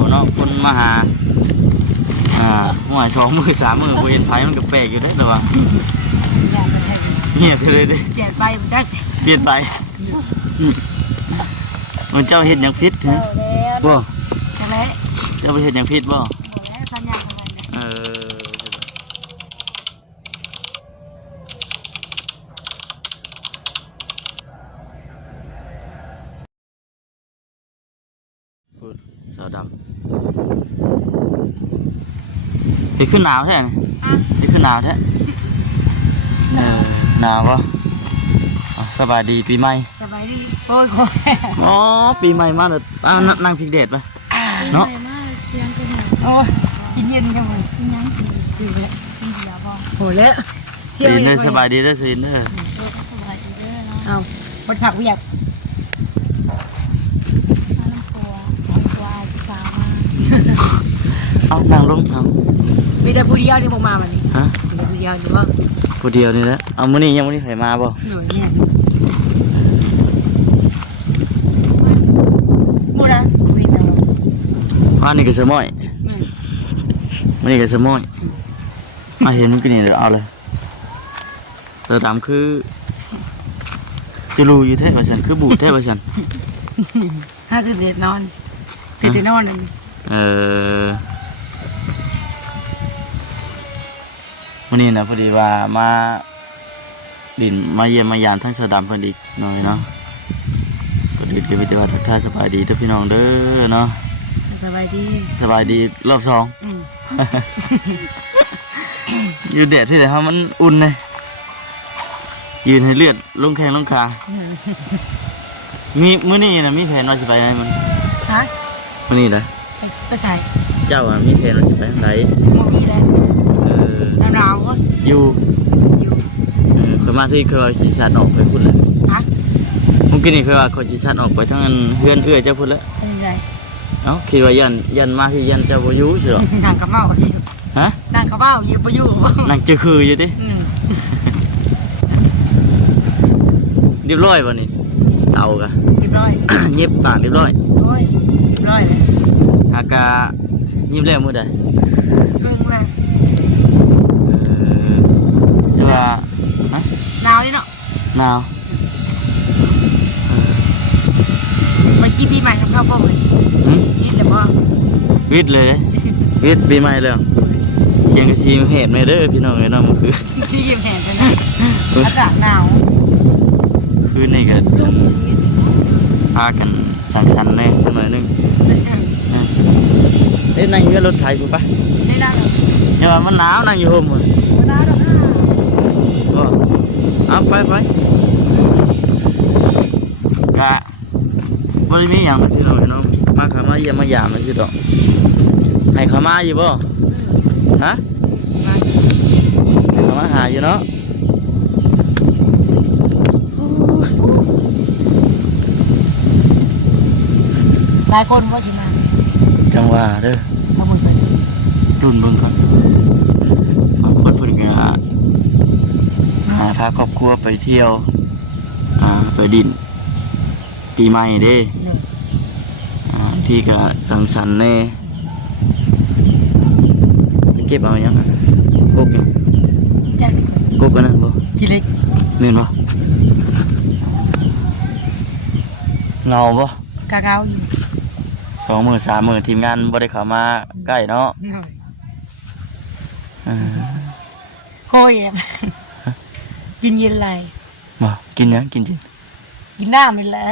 ว่าเนาะคนมาหาอ่าห่วยสองมือสามมือบ่เห็นไผมันก็แปลกอยู่เด้อแต่ว่าอยากไปให้เงียบไปเลยเด้เปลี่ยนไปมันจักเปลี่ยนไปมันเจ้าเฮ็ดหยังผิดฮะแล้วบ่จังเลยเจ้าไปเฮ็ดหยังผิดบ่ นี่ขึ้นหนาวแท้นี่อะนี่ขึ้นหนาวแท้เออหนาวปะอะสบายดีปีใหม่สบายดีโอ้ยโอ้ยอ๋อปีใหม่มาเลยอะนั่งนั่งฟิกเดทไปเนาะเสียงเป็นแบบโอ้ยกินเย็นจังเลยยังกินดีเลยกินเดียวบอกโหแล้วเที่ยวดีอีกเลยคนสบายดีเลยสินเด้อเออก็สบายดีเด้อเนาะเอาคนผักเวียกน้ำตัวน้ำตัวอาสาวมาเอานั่งลงเอา มีแต่ผู้เดียวที่ผมมาวันนี้ฮะมีแต่ผู้เดียวอยู่ว่าผู้เดียวนี่แหละเอามื้อนี้ยังมื้อนี้ไผมาบ่หนูเนี่ยมูนะวิ่งเอาว่านี่ก็สมอยอืมมื้อนี้ก็สมอยมาเห็นมันก็นี่เดี๋ยวเอาเลยเสือดำคือจะรู้อยู่แท้ว่าฉันคือบูดแท้ว่าฉันถ้าคือเด็ดนอนตื่นแต่นอนนั่นเออ มื้อนี้นะพอดีว่ามาดินมาเยี่ยมมายามทั้งเสือดำเพิ่นอีกหน่อยเนาะก็ดีก็มีแต่ว่าทักทายสบายดีเด้อพี่น้องเด้อเนาะสบายดีสบายดีรอบสองอืมยืนแดดที่ไหนครับมันอุ่นเลยยืนให้เลือดลงแข้งลงขามีมื้อนี้นะมีแผนว่าจะไปไหนมันฮะมื้อนี้นะไปไปใส่เจ้าอะมีแผนว่าจะไปทางไหนโมมีแล้วเอ อหนาวหนาวก็อยู่อยู่เออเคยมาที่เคยว่าสีชันออกไปพุ่นแหละฮะเมื่อกี้นี่เคยว่าเขาสีชันออกไปทางอันเพื่อนเอื้อเจ้าพุ่นแล้วเป็นไงเอ้าคิดว่ายันยันมาที่ยันเจ้าบ่อยู่เสือนางกระเมาอยู่ฮะนางกระเมาอยู่ปอยู่นั่งเจอคืออยู่ดิอืมเรียบร้อยวันนี้เตากะเรียบร้อยเย็บปากเรียบร้อยโอ้ยเรียบร้อยเลยอากายิบแล้วมื้อใดเพิ่งเลยเออ จะว่าฮะหนาวนี่เนาะหนาวมันกี่ปีใหม่กับข้าวพ่อเลยหึกินแต่พ่อวิทย์เลยเด้วิทย์ปีใหม่แล้วเสียงกระซีมเห็ดไม่เด้อพี่น้องเลยเนาะมันคือชี้ยิ้มแหนกันนะอากาศหนาวคืนนี่ก็พากันสังสรรค์เลยสักหน่อยหนึงเอ้ยนั่งอยู่กับรถไถกูปะได้ได้หรอเนี่ยว่ามันหนาวนั่งอยู่โฮมเลยได้หรอก็ เอาไปไปกะบริมีอย่างนะพี่น้องเนาะมาขามาเยี่ยมมายามนะพี่ดอกให้เขามาอยู่บ่ฮะให้เขามาหาอยู่เนาะหลายคนว่าชิมาจังหวะเด้อเอาหมดไปรุ่นเบิ่งก่อนบางคนเพิ่นก็หาพาครอบครัวไปเที่ยว อ่าไปดินปีใหม่เด้หนึ่งอ่าที่ก็สังสรรค์แน่ไปเก็บเอาหยังอะกกหยังจ้ากกอันนั้นบ่ทีเล็กแม่นบ่เงาบ่กาเกาอยู่สองมือสามมือทีมงานบ่ได้เข้ามาใกล้เนาะหน่อยอ่าโอ้ย กินเย็นไรบ่กินหยังกินจินกินน้ำนี่แหละ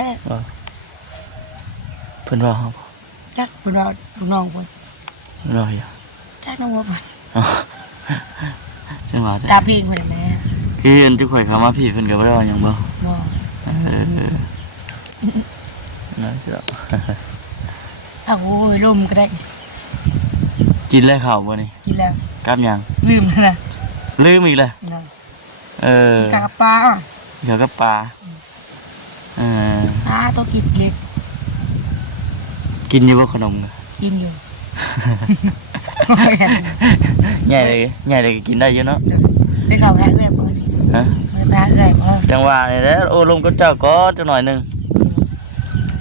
เพิ่นว่าเฮาบ่จักเป็นว่าลูกน้องคนรออยู่จักน้องว่าคนจังหวะตาเพลงคนแม่คือเห็นทุกข่อยเข้ามาพี่เพิ่นก็บ่ได้ว่าหยังบ่บ่เออน่าสิเนาะอ้าวโอ้ยลมก็ได้กินแล้วข้าวบ่นี่กินแล้วกับหยังลืมแล้วนะลืมอีกเลยนะ เออกินกับปลาอะเกี่ยวกับปลาเอออ่าต้องกินเล็กกินอยู่บ่ขนมน่ะกินอยู่ ใหญ่เลยใหญ่เลยก็กินได้อยู่เนาะไปเขาแพ้เลยบ่นี่ฮะไปแพ้เลยบ่จังหวะนี่แหละโอ้ลงกับเจ้าก็จังหน่อยหนึง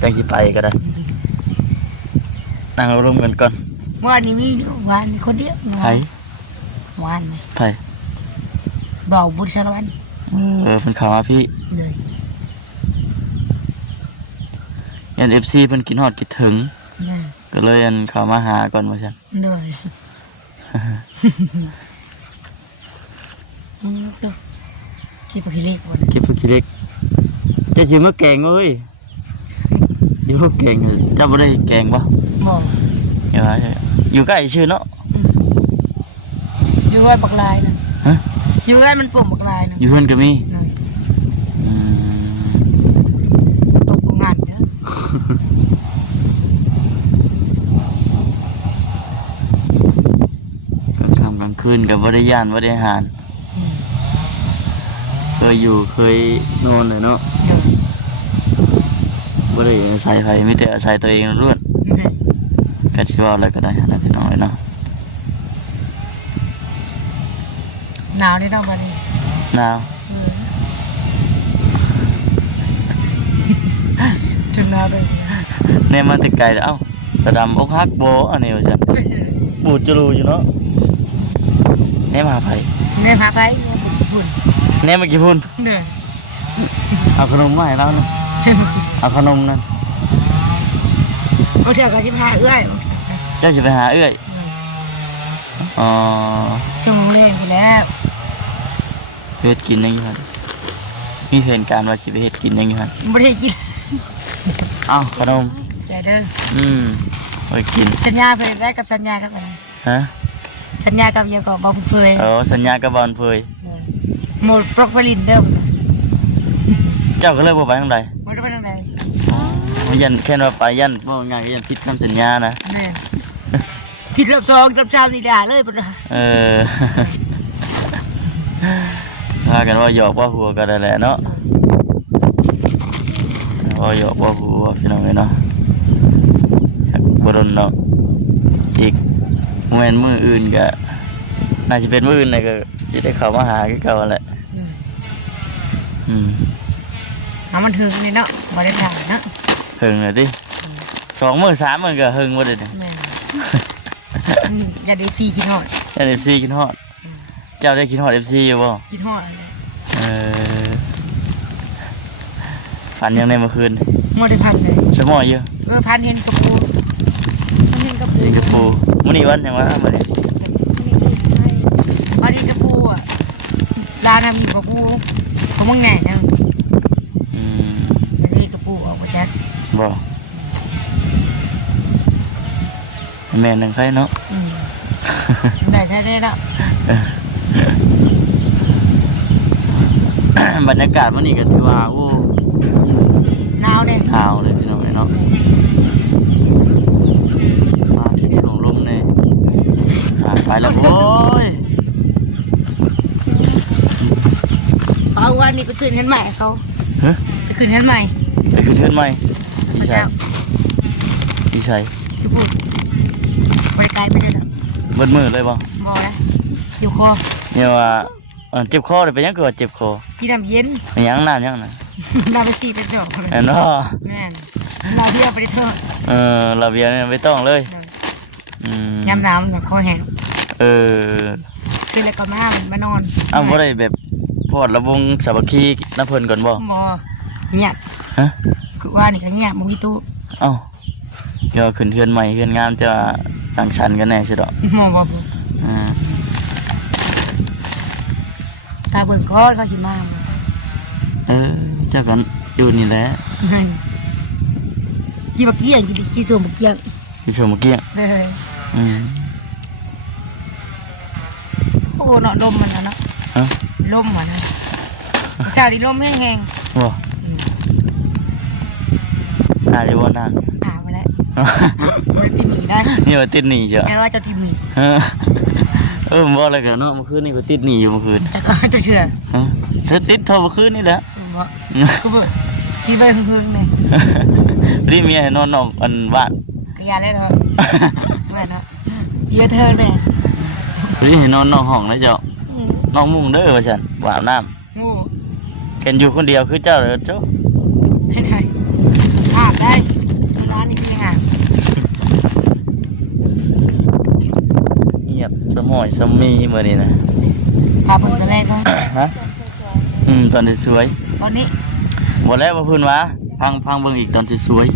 จังสิไปก็ได้นั่งเอารวมกันก่อนเมื่อวานนี้มีอยู่วานมีคนเดียวเมื่อไผวานวานนี่ไผ บอกบุญสารวัตรเออเพิ่นเข้ามาพี่เลยยัน FC เพิ่นกินฮอดคิดถึงนั่นก็เลยอันเข้ามาหาก่อนว่าซั่นเลยอืมตัวกี่ปกิเลกวันคิดผู้คิดเล็กจะสิมาแกงเอ้ยอยู่มาแกงเหรอเจ้าบ่ได้แกงบ่บอกเดี๋ยวว่าอยู่ใกล้ชื่อเนาะอยู่กันบักลายนะฮะ อยู่กันมันปุ่มบักลายนะอยู่เพื่อนก็มีหน่อยอืมตกงานเด้อกลางค่ำกลางคืนกับบ่ได้ย่านบ่ได้หานเคยอยู่เคยนอนเลยเนาะเดี๋ยวบ่ได้อาศัยไผมีแต่อาศัยตัวเองล้วน นี่ ก็สิว่าอะไรก็ได้นะพี่น้องเอ้ยเนาะ หนาวได้ดอกบันนี้หนาวเออถึงหนาวเลยแน่มาแต่ไกลแล้วเอ้าสะดำอกหักบ่อันนี้ว่าซั่นบูดจะรู้อยู่เนาะแน่มาหาไผเนี่ยพาไปเนี่ยบุญแน่มากี่พุ่นเนี่ยเอาขนมมาให้เราเนาะเฮ้ยมากินเอาขนมนั่นโอเถอะก็จะพาเอื้อยเจ้าสิไปหาเอื้อยอ๋อจงเล่นไปแล้วไป เฮ็ดกินยังอยู่หั่นมีแผนการว่าสิไปเฮ็ดกินยังอยู่หั่นไม่ได้กินเอ้าขนมแต่เด้ออืมไว้กิน สัญญาไปได้กับสัญญากับอะไรฮะสัญญากับเดียวกับบอกเฟยเออสัญญากับบอลเพยหมดปลอกผลินเดิมเจ้าก็เลยบ่ไปทางใดไม่ได้ไปทางไหนมันยันแค่ว่าไปยันบ่ง่ายก็ยันผิดคำสัญญานะเนี่ยผิดรอบสองรอบสามนี่ด่าเลยปะเออพากันว่าหยอกว่าหัวกันได้แหละเนาะว่าหยอกว่าหัวพี่น้องเอ้ยเนาะบ่โดนเนาะอีกเมื่อนมืออื่นก็น่าจะเป็นมืออื่นน่ะก็สิได้เข้ามาหาคือเก่าแหละอืมเอามันถึงนี่เนาะบ่ได้ถ่ายเนาะหึงเลยดิสองมือสามมือก็หึงบ่ได้เนี่ยแม่อย่าได้ซีคิดฮอดยัน FC กินฮอดเจ้าได้กินฮอด FC อยู่บ่คิดฮอดเออฝันยังในเมื่อคืนโมได้พันเลยสมออยู่เออพันเห็นกระปูพันเห็นกระปูนี่กระปูมื้อนี้วันหยังวะมื้อนี้พันเห็นกระปูอะร้านทำอยู่กระปูเขามึงแหน่เนี่ยอืมอันนี้กระปูออกมาจากบ่แม่นนังไผเนาะอืมได้แท้ได้แล้ว บรรยากาศมื้อนี้ก็ถือว่าโอ้หนาวเนี่ยหนาวเลยพี่น้องเอ้ยเนาะมาถึงช่วงลมนี่หาไปแล้วโอ้ยเอาวันนี้ไปคืนเงินใหม่เขาฮะไปคืนเงินใหม่ไปขึ้นเทือนใหม่พพี่ระชัยเจ้าพี่ชัยทุกคนบริการไปเลยนะเบิดมือเลยบ่บอกแล้วอยู่คอเนี่ยว่า เออเจ็บคอเลยเป็นหยังคือว่าเจ็บคอพี่น้ำเย็น เป็นหยังน้ำหยังน่ะน้ำไปชีเป็นดอกเลยแม่นบ่แม่นเราเที่ยวไปได้เถอะเออระเบียงเนี่ยไม่ต้องเลยอืมยำน้ำแบบคอแห้งเออคือเลยก็มามันมานอนเอ้าบ่ได้แบบพอดระวงสามัคคีน้ำเพิ่นก่อนบ่บอเงียบฮะคือว่านี่ก็เงียบมึงมีตู้เอ้าเดี๋ยวขึ้นเทือนใหม่เทือนงามจะสังสรรค์กันแน่ใช่ดอกหมอบอก อ่า ตา เบิ่งก้อนเขาชิมาเออเจ้ากันอยู่นี่แหละเงินกี่บักเกี้ยงกี่กี่ส่วนบักเกี้ยงพี่ชมเมื่อกี้เลยอืมโอ้เนาะลมมันนะเนาะฮะลมมันนะเช้านี้ลมแห้งบ่น่าจะว่านั่น ๆอ่ามาแล้วมันติดหนีได้นี่ว่าติดหนีจ้ะแม่ว่าจะติดหนี เออ เออบ่อะไรกันเนาะเมื่อคืนนี่ก็ติดหนีอยู่เมื่อคืนจะจะเชื่อฮะเธอติดเท่าเมื่อคืนนี่แหละบอกก็เบิ่งที่ไปเพิ่งๆเลยรีบเมียให้นอนนอกอันบ้านก็ยาได้เลยแม่เนาะเยอะเธอแม่รีบให้นอนนอกห้องนะเจ้าอืมนอกมุ้งเด้อว่าฉันว่าอาบน้งูำแกันอยู่คนเดียวคือเจ้าเด้อเจ้า ได้ได้อาบได้ที่ร้านนี้ยังอะ มอยสมีมื้อนี้นะพาเพิ่นตอนแรกก็ฮะอืมตอนสวยตอนนี้ๆบ่แล้วบ่เพิ่นว่าพังพังเบิ่งอีกตอนสวย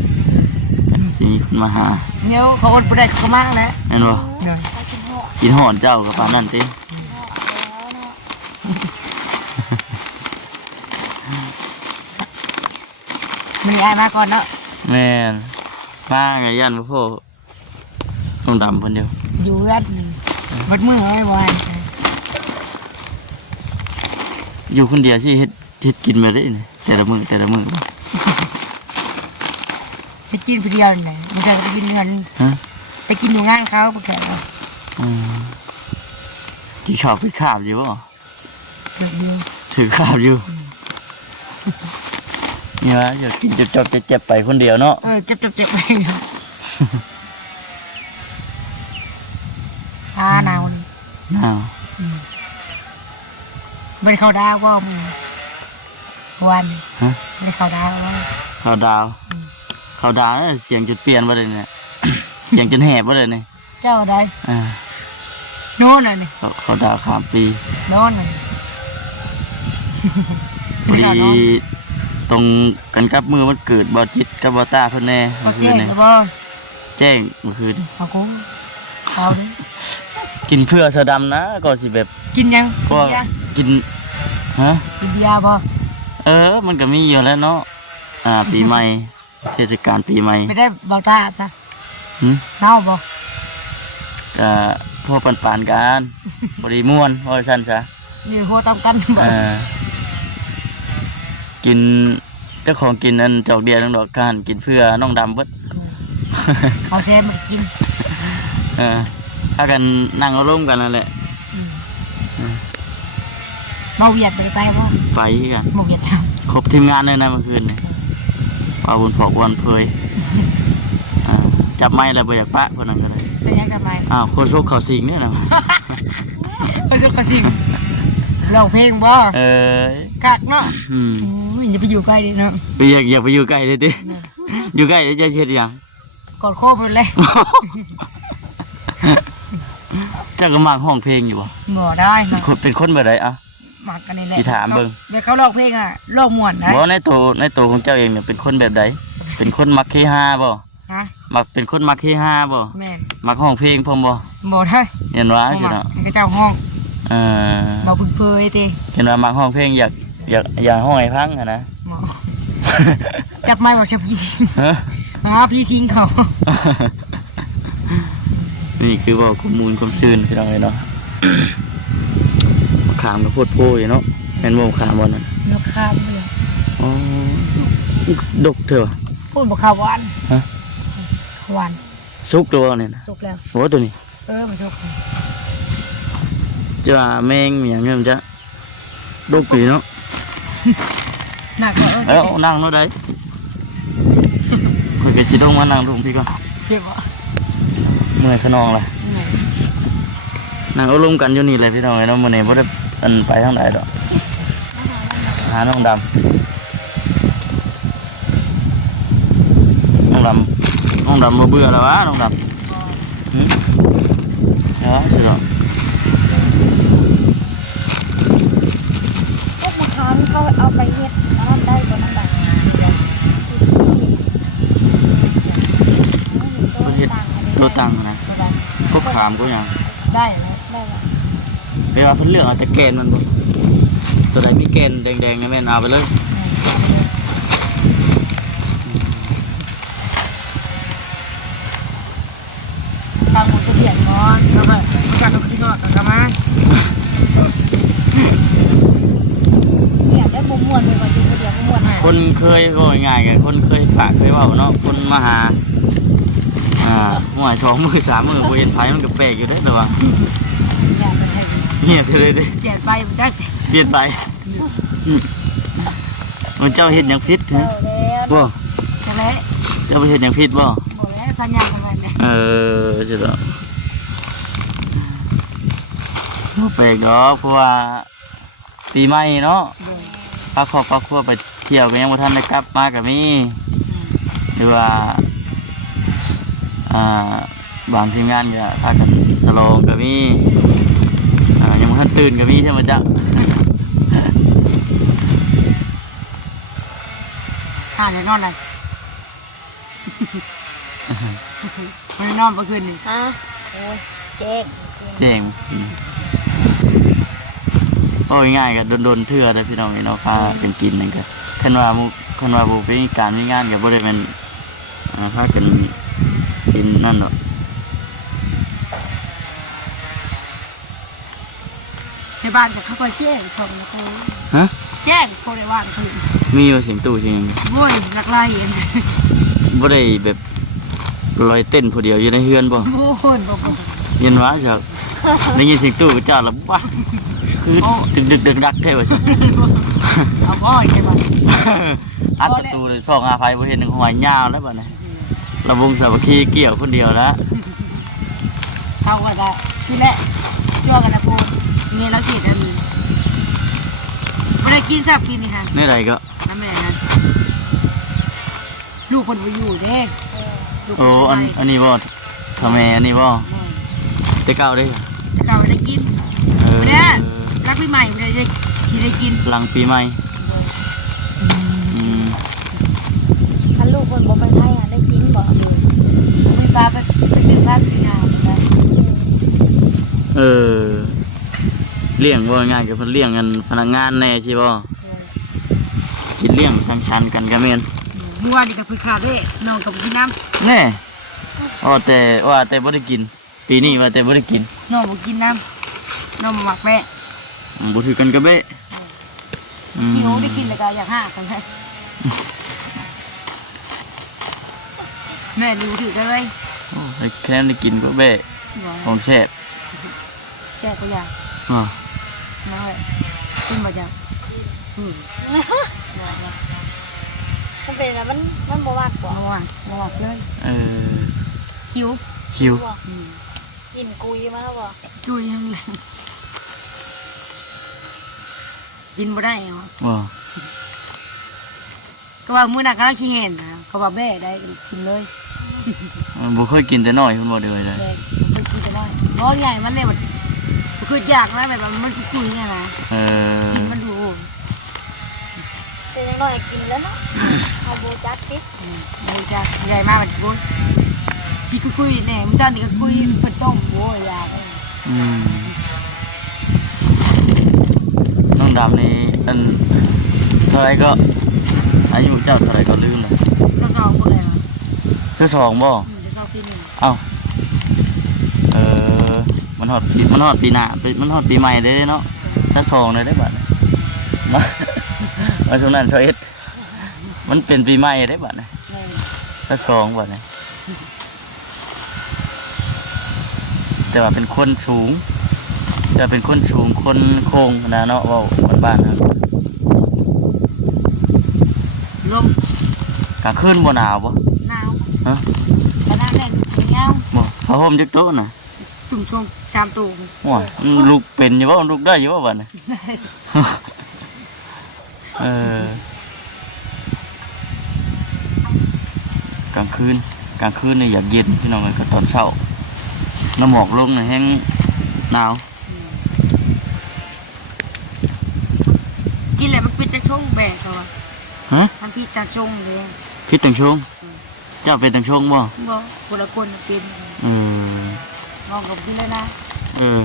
ๆสิมีคนมาหาเนี้ยเขาอดบ่ได้ก็มากแล้วแม่นบ่เดี๋ยวไปกินหอกกินหอนเจ้ากับปานนั่นติแล้วเนาะมีอายมาก่อนเนาะแม่นมาก็ยันบ่พอต้องดำเพิ่นเดียวอยู่กันเบิ ดมือไอ้บ่ให้อยู่คนเดียวสิเฮ็ดเฮ็ดกินมาได้นี่แต่ละมื้อแต่ละมื้อไปกินผู้เดียวนี่มันจะไปกินเงินฮะไปกินอยู่งานเขาบ่แข็งอืมกี่ข้าวไปขาบอยู่บ่เดี๋ยวเดียวถือขาบอยู่นี่ว่าอยากกินจบๆเจ็บๆไปคนเดียวเนาะเออเจ็บเจ็บเจ็บไปเนาะอ่าหนาว นี่อ้าวไม่ได้เข้าดาวก็มึงวันนี้ฮะไม่ได้เข้าดาวว่าข้าวดาวข้าวดาวเนี่ยเสียงจุดเปลี่ยนบ่ได้เนี่ย เสียงจนแหบบ่ได้เนี่ยเจ้าได้อ่าโน่นน่ะนี่ข้าวข้าวดาวข้ามปีโน่นน่ะพอดีตรงกันกับมือมันเกิดบ่จิตกับบ่ตาเพิ่นแน่เขาเมื่อคืแจ้นงนี่หรือเปล่าแจ้งเมื่อคืนนี่เอากูเอาดิ กินเพื่อเสือดำนะก็สิแบบกินยังกิก็นเบียร์กินฮะกินเบียร์บ่เออ มันก็มีอยู่แล้วเนาะอ่า ปีใหม่ เทศกาลปีใหม่ไม่ได้เบาตาซะหึเน่าบ่ก็พวกปันปานๆกันบริม่วนเพราะฉันซะมีหัวตามกันบ่ เออกินเจ้าของกินนั่นจอกเดียวน้องดอกการกินเพื่อน้องดำเบิดเอาแซมมากินเออ ถ้ากันนั่งเอาร่มกันนั่นแหละมาเวียดไปไปบ่ไปกันมาเวียดจ้ะครบทีมงานเลยนะเมื่อคืนนี่ปลาบุญผอกวันเพยอ่าจับไม้แล้วไปอยากปะคนนั้นก็ได้เป็นยังทำไมอ้าวโคชกเขาสิงเนี่ยนะเขาจะกระสิงร้องเพลงบ่เออกักเนาะอืมโอ้ยอย่าไปอยู่ใกล้ดิเนาะอยากอยากไปอยู่ใกล้เลยติอยู่ใกล้แล้วจะเช็ดหยังกอดโคบเลยเจ้าก็มักห้องเพลงอยู่บ่บ่ได้เนาะคนเป็นคนแบบไรอะมักกันนี่แหละพี่ถามเบิ่งเดี๋ยวเขาร้องเพลงอะโลกม่วนได้บ่ในตัวในตัวของเจ้าเองเนี่ยเป็นคนแบบใดเป็นคนมักเฮฮาบ่ฮะมักเป็นคนมักเฮฮาบ่แม่นมักห้องเพลงพร้อมบ่บ่ได้เห็นว่าห้องสิมักเนาะให้เขาเจ้าห้องเออเราพึ่งเพยติเห็นว่ามักห้องเพลงอยากอยากอยากห้องให้พังอะนะหมอจับไม้บอกจับพี่ทิ้งฮะอ๋อพี่ทิ้งเขา นี่คือว่าข้อมูลความซื่นพี่น้องเลยเนาะมะขามกับโพดโพอยู่เนาะแม่นบ่มะขามบ่นั่นนกข้ามเลยอ๋อดกเถอะพูดบอกข้าวหวานฮะหวานสุกตัวเนี่ยนะสุกแล้วโหตัวนี้ เออมาสุกจะว่าแมงอหย่างเงี้ยมันจะดกอยู่เนาะหนักกว่าเอเอ้าอนั่งโน่นได้คุยกับชิดงมานั่งลงพี่ก่อนเจ็บอะ เมื่อยขนองเลยนั่งเอาลงกันอยู่นี่เลยพี่น้องไอ้น้องมื่อนี้บ่ได้อันไปทางไหนดอกหาน้องดำน้องดำน้องดำบ่เบื่อแล้ววะน้องดำหึเนาะสิเนาะพวกมะขามเขาเอาไปเฮ็ดน้ำได้ก็น้ำดังงานเดี๋ยวเพิ่นเฮ็ดตัวตังนะตัวดังพว กขามก็หยังได้ไหมได้ละเวลาเพิ่นเลือกเอาแต่แกนมันบ่ตัวใดมีแกนแดงๆนี่แม่นเอาไปเลยทางหมดจะเสียงงอนแล้วก็การตัวที่งอนกลับมาเนี่ยได้บ่ม่วนเลยว่าอยู่คนเดียวบ่ม่วนคนเคยโอ้ยง่ายกันคนเคยปากเคยเว่าเนาะคนมาหา อ่าหัวสองมือสามมือบ่เห็นไผมันก็แปลกอยู่เด้อแต่ว่าอยากจะให้เงียบเลยเด้เปลี่ยนไปมันได้เปลี่ยนไปมันเจ้าเฮ็ดหยังผิดแล้ฮะวแล้วบ่จะแล้วเจ้าไปเฮ็ดหยังผิดบ่บอกแล้วสัญญาทำไมเนี่ยเออสิดอกบ่แปลกดอกเพราะว่าปีใหม่เนาะพาครอบครอบครัวไปเที่ยวก็ยังบ่ทันได้กลับมาก็มีหรือว่า อ่าบางทีมงานก็พากันสโลองก็มีทันตื่นก็มีใช่ไหมจ๊ะห่านเลยนอนเลยมันนอนเมื่อคืนนี่ฮะโอ้ยเจ๊งเจ๋งอืมโอ้ยง่ายกับโดนๆเทื่อได้อพี่น้องเนาะพาเป็นกินนั่นก็คันว่าหมุคันว่าบ่เป็นการมีงานก็บ่ได้แม่นอ่าพากัน กินนั่นดอกในบ้านก็เขาก็แจ้งคนนะครูฮะแจ้งคนในบ้านคือมีอยู่เสียงตู้เสียงหยังโว้ยนักไล่เองบ่ได้แบบลอยเต้นผู้เดียวอยู่ในเฮือนบ่โอ้ยบอกบอกเย็นวะจักได้ยินเสียงตู้ก็จ้าแล้วว้าคือดึกดึกดึกดักแท้ว่าซั่นเอาบ่อยใช่ปะอัดประตูเลยสองอาไฟบ่เห็นหนึ่งหัวยาวแล้วบัดนี้ ระวงสามัคคีเกี่ยวคนเดียวแล้วเขาก็ได้ที่แรกจ่อกันนะครูเงี้ยเราเสียอันนี้ไม่ได้กินสับกินนี่ฮะไม่ไรก็น้ำแม่นั้นลูกคนไปอยู่เด้ลูกคโอ้นอันไปอันนี้บ่ทำไมอันนี้บ่แต่เก่าได้จ้ะแต่เก่าไม่ได้กิน เออเนี่ย รักปีใหม่ไม่ได้ที่ได้กินหลังปีใหม่อืมถ้าลูกคนบ่ไปไทยอะได้กินบ่ ไม่ ปลาไปไปซื้อผ้าปีนาไปเออเลี้ยงบ่ง่ายกับเพิ่นเลี้ยงกันพนักงานแน่ใช่บ่กินเลี้ยงสังสรรค์กันก็แม่นเมื่อวานนี่กับพื้นขาเด้น้องกับกินน้แน่อ๋อแต่ว่าแต่บ่ได้กิน ปีนี้ว่าแต่บ่ได้กินำน้องบอกกินน้ำน้องมาหมักแม่อืมบ่ถือกันกระเบะอืมพี่โอ้ได้กินแต่ก็อยากห้ากันเลยแม่ดูถือกันเลยโอ้ย แค่นั้นได้กินก็เบะของแซ่บแช่ก็อยากอ๋อน้อยกินมาจากอืมมันเป็นอะไรมันมันบ่มากกว่าเมื่อวานเมื่อวานเลยเออคิ้วคิวบ่อืมกินกุยมาบ่จุยยังไงกินบ่ได้เหรอว้าก็ว่ามื้อนั้นก็ขี้เห็นนะเขาว่าแม่ได้กินเลย บ่เคยกินแต่น้อยเพิ่นบ่ได้เลยแม่ไปกินแต่น้อยน้อยใหญ่มันเลยมันคืออยากนะแบบว่ามันคุยเนี่ยนะเออกินมันดูเป็นยังน้อยกินแล้วเนาะเอาโบจักติอืมเลยจะใหญ่มากแบบบุญชีคุยคุยๆแหน่มื้อเช้านี่ก็คุยเพิ่นต้มโว้ยอยากเลยอืมน้องดำนี่อันเท่าไหรก็อายุเจ้าเท่าไหรก็ลืมเลยเจ้าสองคนเลยเหรอเจ้าสองบ่อืม เจ้าสองปีหนึ่งเอ้าเออมันฮอดปีมันฮอดปีหน้าปีมันฮอดปีใหม่ได้เด้เนาะถ้าสองเลยได้บัดนี้มามาช่วงนั้นช่วยเอ็ดมันเป็นปีใหม่ได้บัดนี้แม่ถ้าสองบัดนี้แต่ว่าเป็นคนสูงจะเป็นคนสูงคนโค้งนะเนาะเว่าบ้านๆนะลมกลางคืนบ่หนาวบ่หนาวฮะ กระด้างแดงเงา บ่ผ้าห่มจักโต๊ะน่ะจุ่มชงชามตูโอ้ยมันลูกเป็นอยู่บ่ลูกได้อยู่บ่บัดนี้เออกลางคืนกลางคืนนี่อยากเย็นพี่น้องเอ้ยก็ตอนเช้าน้ำหมอกลงน่ะแห้งหนาวกินแหละมันเป็นจักชงแบกเขาอะฮะมันพี่จักชงเลยคิดตังชงเจ้าเป็นตังชงบ่บอกคนละคนเป็นเออน้องกับกินเลยนะเออ